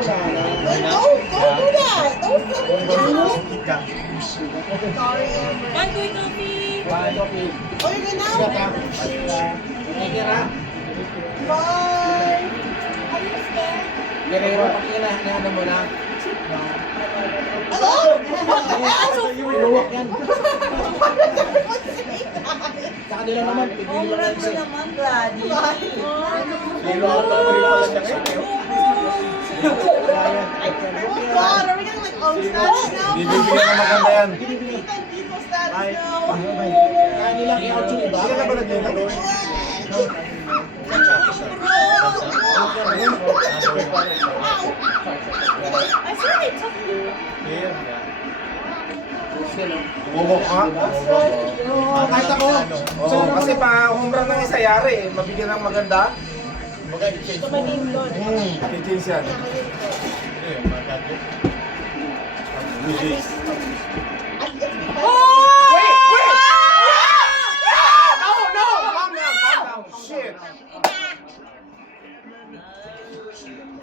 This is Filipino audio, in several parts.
Don't do that. Don't do that. Sorry, Amber. Bye, Kuya Topi. Oh, you're good now? Bye. Are you scared? Guerrero, pakilala mo na. Hello? What the hell? Inuwak yan. Why does everyone say that? Sa kanila naman, pipili mo lang isa. naman, Gladys. Oh God, are we gonna like status now? Bibigyan ka maganda yan. Dito status now. Kaya nilang i-out yung iba. Hindi ka ba nag-iingat? I swear I took you. Umubok ka? Kahit ako. Oo, kasi pa humra ng isa yari, mabigyan ng maganda. Kitchens yan. Calm down. Shit.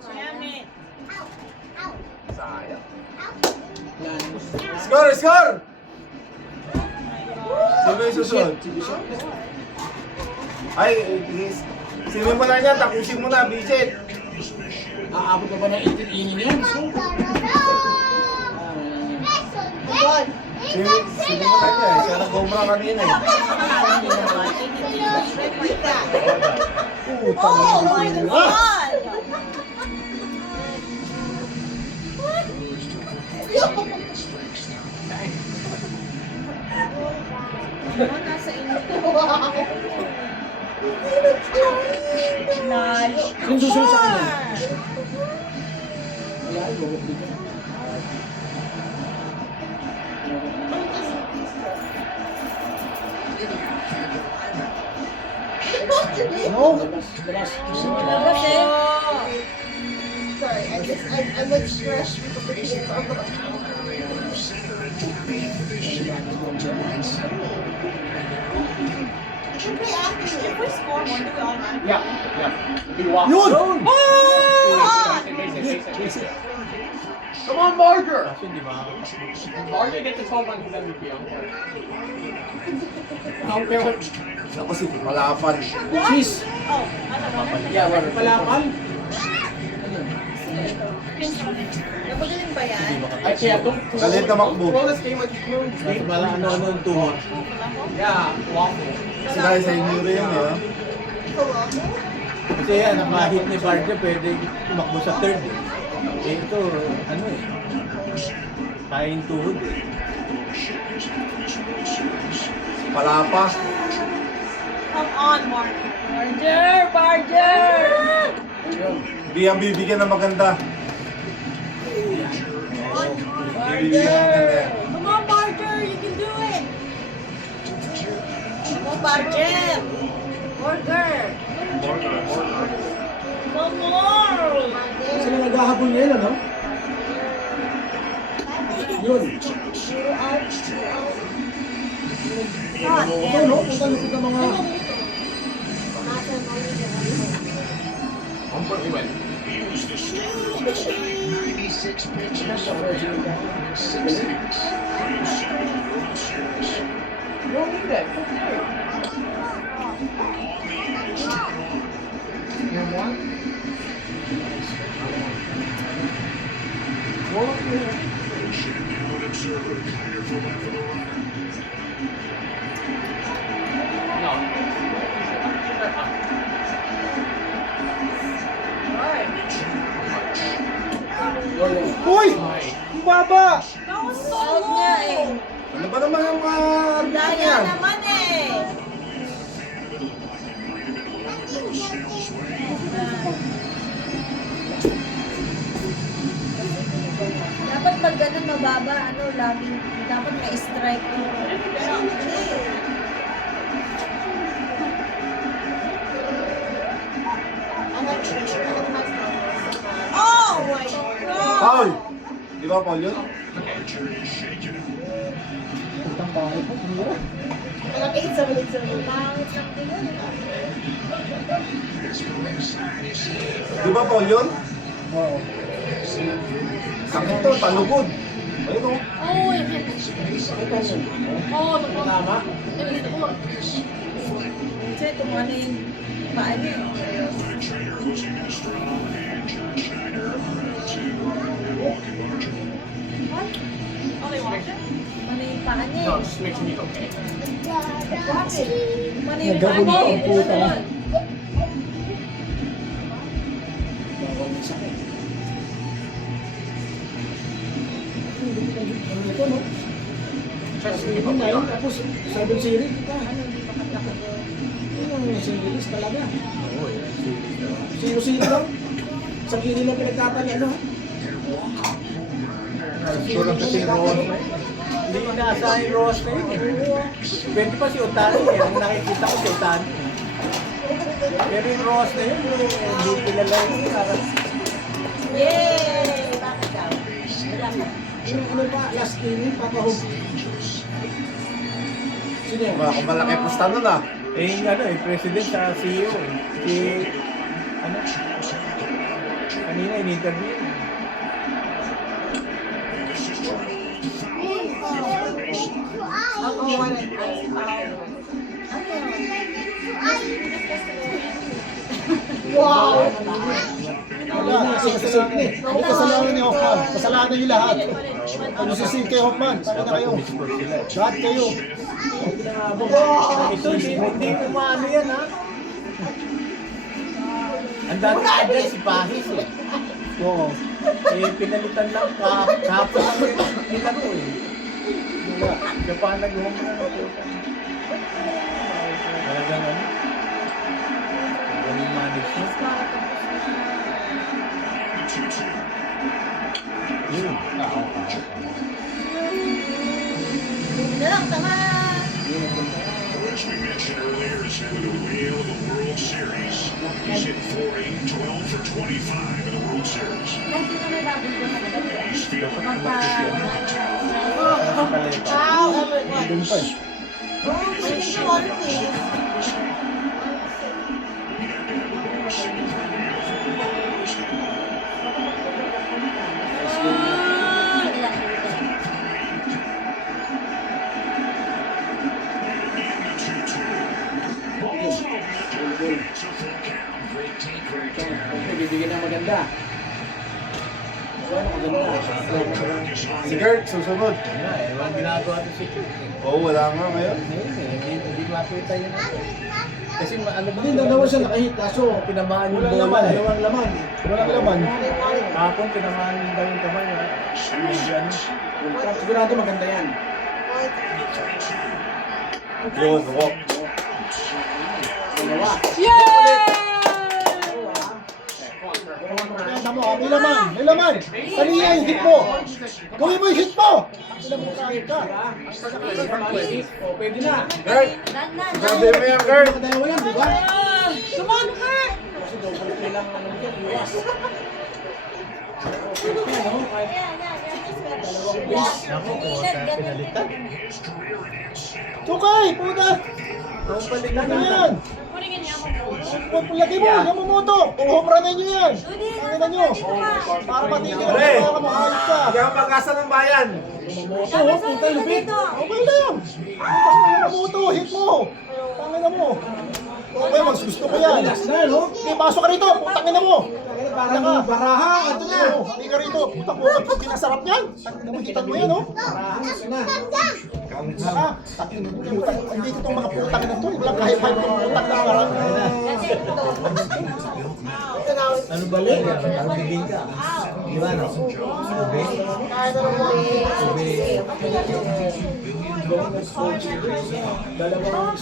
Damn it. Sayang. Score! Sino yung susunod? Ay, sino mo na niya? Tapusin mo na, Bichet. Aabot ka ba ng 18 inning yan? Sino mo na niya? Siya nag-gomra kanina eh. Oh my God! Ano, nasa inyo to? Nalo. Yung susunod sa kanya. Wala, ibabok dito. No, labas. Labas eh. Sorry, I'm like stressed with the picture. Siyempre after If we score one, do we automatically? Yun! Come on, Marker! Hindi ba? Marker gets his home on his MVP. Compare with Ako si Malapan. Cheese! Oh, ano ba? Yeah, water. Palapan. Napagaling ba yan? Ay, kaya itong... Galit na makbo. Flawless game at Clone. Wala ano yung tuhod. Yeah, waffle. Kasi sa inyo rin yun eh. Kasi yan, ang mahit ni Barja pwede tumakbo sa third eh. Eh ito, ano eh. Kaya yung tuhod eh. Palapa. Come on, Mark. Barger! Hindi ang bibigyan ng maganda. Bibigyan ng maganda yan. Come on, Barger! You can do it! Come on, Barger! Burger! Come on! Kasi na naghahabol ngayon, ano? Yun. God, Ito, no? Punta lupit ng mga... Don't need that. Uy! Ang baba! That was so low! Ano ba naman ang Daya yan? naman eh! Dapat pag ganun mababa, ano, laging, dapat may strike. Pero hindi. Oh my God! Paul! Di ba Paul yun? Putang pangit mo, tumira. Alam, 8-7. Pangit lang din yun. Di ba Paul yun? Oo. Sakit to, talugod. Ayun o. Oo, yun. Oo, Tama. Kasi tumano yung paa niya. Tumano yung paa niya. No, just makes me okay. Tumano yung paa Nagabon niya. ang puta. Ayun. Bawal ng sakit. Ito, no? Just Hindi give up na my yun. arm. Tapos, 7 series. Ano, hindi pa katakbo. Yun ang series talaga. Oo, yan. Sino-sino lang. Sa kili lang pinagtatali, ano? Siguro kasi Ross na yun. Hindi ko naasahan yung Ross na yun. Pwede pa si Otani. Ang nakikita ko si Otani. Pero yung Ross na yun, hindi kilala yun. Parang Yay! Bakit daw? Wala ka. Ano pa? Last inning, papahog. Sino yan? Kung malaki pusta nun ah. eh, yung ano eh, president sa CEO eh. Si, ano, kanina in-interview yun. Wow! Wala, kasi kasalanan eh. May kasalanan ni Hoffman. Kasalanan niyo lahat. Ano si Sid kay Hoffman? Tama na kayo. Mismo sila eh. Lahat kayo. Ito, hindi umano yan ha. Ang dati ka dyan si Pahis eh. Oo. Eh, pinalitan lang, kahapon lang yung nila ko eh. Wala, siya pa nag-home na natuta. Talagang ano? Galing management. Yun. Dalang, tama! As we mentioned earlier, is having a whale of a World Series. He's hit .480, 12 for 25 in the World Series. He's feeling Doon pa eh. Bibigyan ng maganda. Maganda. Si Kurt, susunod. Wala eh, walang ginagawa to si Kurt eh. Oo, wala nga ngayon. Ngayon eh, hindi makita yun. Kasi ano ba? Hindi, dalawa siya nakahit. Kaso, Tinamaan yung walang bola laman. eh. Walang laman. Walang laman. Kahapon tinamaan daw yung kamay ha. Medyo ano. Sigurado maganda yan. Yun, walk. Dalawa. Kaya mo, may laman. May laman. Kanina yung hit mo. Gawin mo yung hit mo. Ilang mo kahit ka. O, pwede na. Kurt, sabi mo yan, Kurt. Dalawa yan, di ba? Sumano ka! Kasi double play lang ano yan, iwas. Ako po, sa pinalitan. Tukay, puta. Ang palitan Ano na. yan? Lagi mo, yamumoto. Puhobra na nyo yan. Ang ina nyo. Para patigil ang Pre. mga kamahalik ka. Hindi ang pag-asa ng bayan. Yamumoto, oh, puta lupit. Okay na yan. Yamumoto, hit mo. Tangina mo. Okay, mas gusto ko yan. Okay, pasok ka rito. Tangina mo. Parang baraha. Ito na. Hindi ka rito. Puta mo, pag pinasarap yan. Hitan mo yan, oh. Baraha, ito na. Saka, hindi itong mga putang na ito. Walang kahit itong putang na parang. Ano ba lang yan? Nabigin ka. Di ba no? Ube? Dalawang